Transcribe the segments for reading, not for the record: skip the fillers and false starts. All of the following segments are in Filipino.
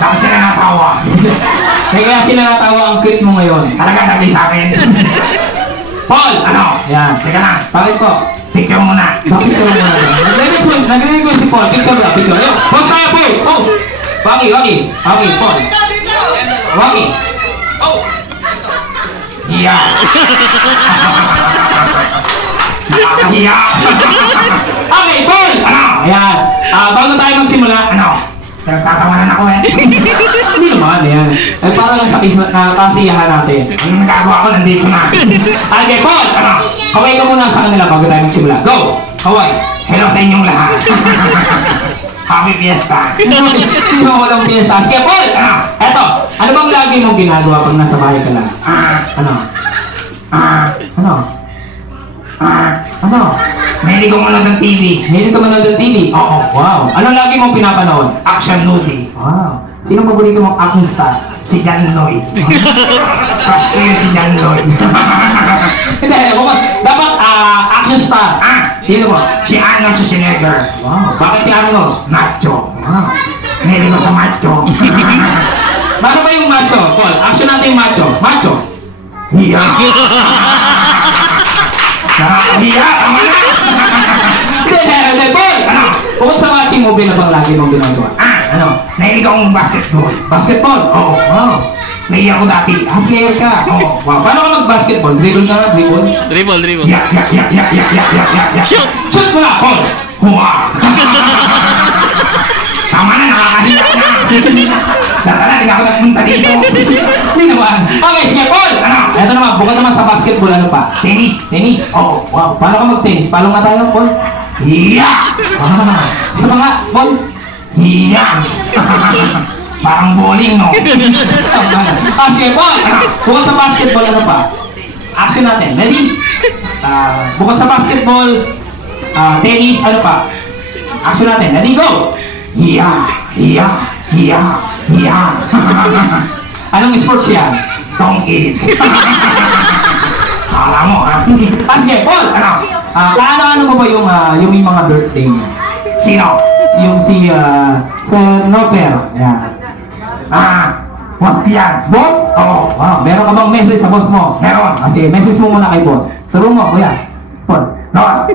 Bakit sila natawa? Kaya sila natawa ang cute mo ngayon. Talaga dami sa akin. Paul! Ano? Yan. Teka na. Bakit po? Picture muna. Picture mo na. Nag-request ko si Paul. Picture ba? Picture. Ayun. Post tayo, Paul. Post. Wagi. Okay, Paul. Wagi. Post. Iya. Nakakahiya. Okay, Paul. Ano? Ayan. Bago tayo magsimula. Ano? Nagtatawanan ako eh. Hindi naman, yan. Ay, para lang sa kasiyahan natin. Anong nagagawa ko? Nandito na. Okay, Paul. Ano? Kaway ka muna sa kanila bago tayo magsimula. Go! Kaway. Hello sa inyong lahat. Happy Fiesta. Sino walang piyesta? Sige, Paul! Eto, ano bang lagi mong ginagawa pag nasa bahay ka lang? Ano? Ano? Mahilig ko manood ng TV. Hindi ka manood ng TV? Oo. Wow. Anong lagi mong pinapanood? Action movie. Wow. Sino paborito mong action star? Si John Lloyd. Crush ko yun si John Lloyd. Hindi, dapat action star. Sino po? Si Arnold Schwarzenegger. Wow. Bakit si Arnold? Macho. Wow. Mahilig ko sa macho. Paano ba yung macho? Paul, action natin yung macho. Macho. Hiya. Nakakahiya. Tama na. Hindi, Paul. Ano? Bukod sa watching movie na bang lagi mong ginagawa? Ano? Nahilig akong basketball. Basketball? Oo. Wow. Nahiya ako dati. Player ka? Oo. Wow. Paano ka mag-basketball? Dribble ka na? Dribble? Dribble. Ya. Shoot! Shoot mo na, Paul! Huwa. Tama na, nakakahiya na. Dala, hindi ako nagpunta dito. Hindi naman. Okay, sige, Paul! Ano? Eto naman, bukod naman sa basketball, ano pa? Tennis. Tennis? Oo. Wow. Paano ka mag-tennis? Paano nga tayo, Paul? Hiya. Isa pa nga, Paul? Hiya. Parang bowling, no? Sige, Paul! Bukod sa basketball, ano pa? Action natin. Ready? Bukod sa basketball, tennis, ano pa? Action natin. Ready, go! Hiya. Anong sports yan? Tongkits. Kala mo, ha? Sige, Paul! Ano mo ba yung mga birthday niya? Sino? Yung si Sir Noper. Yan. Boss yan. Boss? Oo. Wow, meron ka bang message sa boss mo? Meron. Kasi message mo muna kay boss. Turo mo, kuya. Paul. Boss.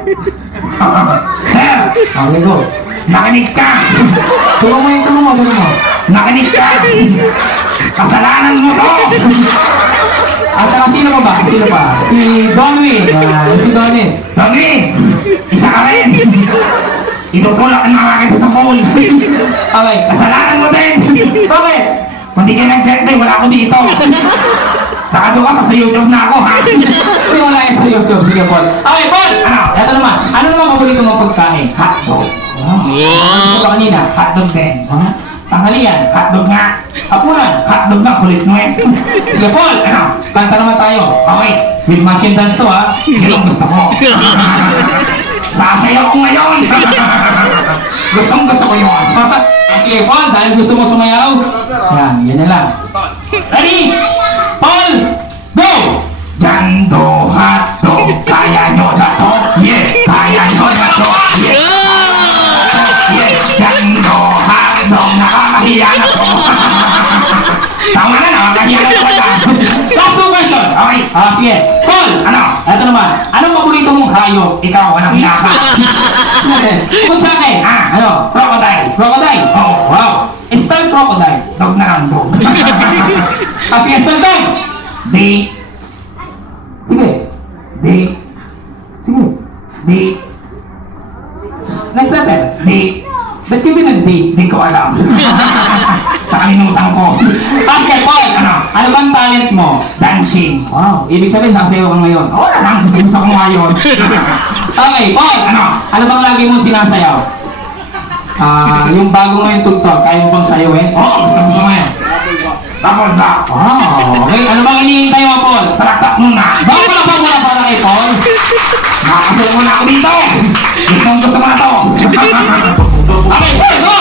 Sir, Okay, go. nakinig ka. Turo mo. Nakinig ka. Kasalanan mo to. At saka sino pa ba? Si Donwin. Si Donwin. Sabi, isa ka rin. Itutulak ka na kita sa phone. Okay. Kasalanan mo din. Bakit? Kung di ka nag-birthday, wala ako dito. Nakado ka sa YouTube na ako, ha? Hindi wala yan sa YouTube. Sige, Paul. Okay, Paul! Eto naman. Ano naman paborito mong pagkain? Hotdog. Ano ba kanina? Hotdog din. Tanghalian. Hotdog nga. Hapunan. Hotdog nga, kulit mo eh. Sige, Paul! Kanta naman tayo. Okay, With matching dance to, ha? yun ang gusto ko. Sasayaw ko ngayon. Gusto ko yun. Sige, Paul, dahil gusto mo sumayaw. Yan na lang. Ready? Paul! Go! Jando hotdog, kaya nyo na to. Yeah, kaya nyo na to. Yeah, Jando hotdog, nakakahiya na to. Tama na, nakakahiya na to. Last two question. Okay. Sige. Paul! Eto naman. Anong paborito mong hayop? Ikaw, walang hinaka. Kung sa akin. Ano? Crocodile. Crocodile? Oo. Wow. Spell crocodile. Dog na lang, dog. Sige, spell dog. D. Sige. D. Sige. D. Next letter. D. Ba't kayo ng D? Di ko alam. Nakalimutan ko. Sige, Paul. Ano bang talent mo? Dancing. Wow. Ibig sabihin, sasayaw ka ngayon. Oo naman, gusto ko ngayon. Okay, Paul. Ano bang lagi mong sinasayaw? Yung bago ngayon tugtog, kaya mo bang sayawin? Oo, gusto mo ngayon. Double back. Wow. Okay, ano bang hinihintay mo, Paul? Palakpak muna. Wala para kay Paul. Nakasal muna ako dito. Gusto ko na to. Okay, Paul, go!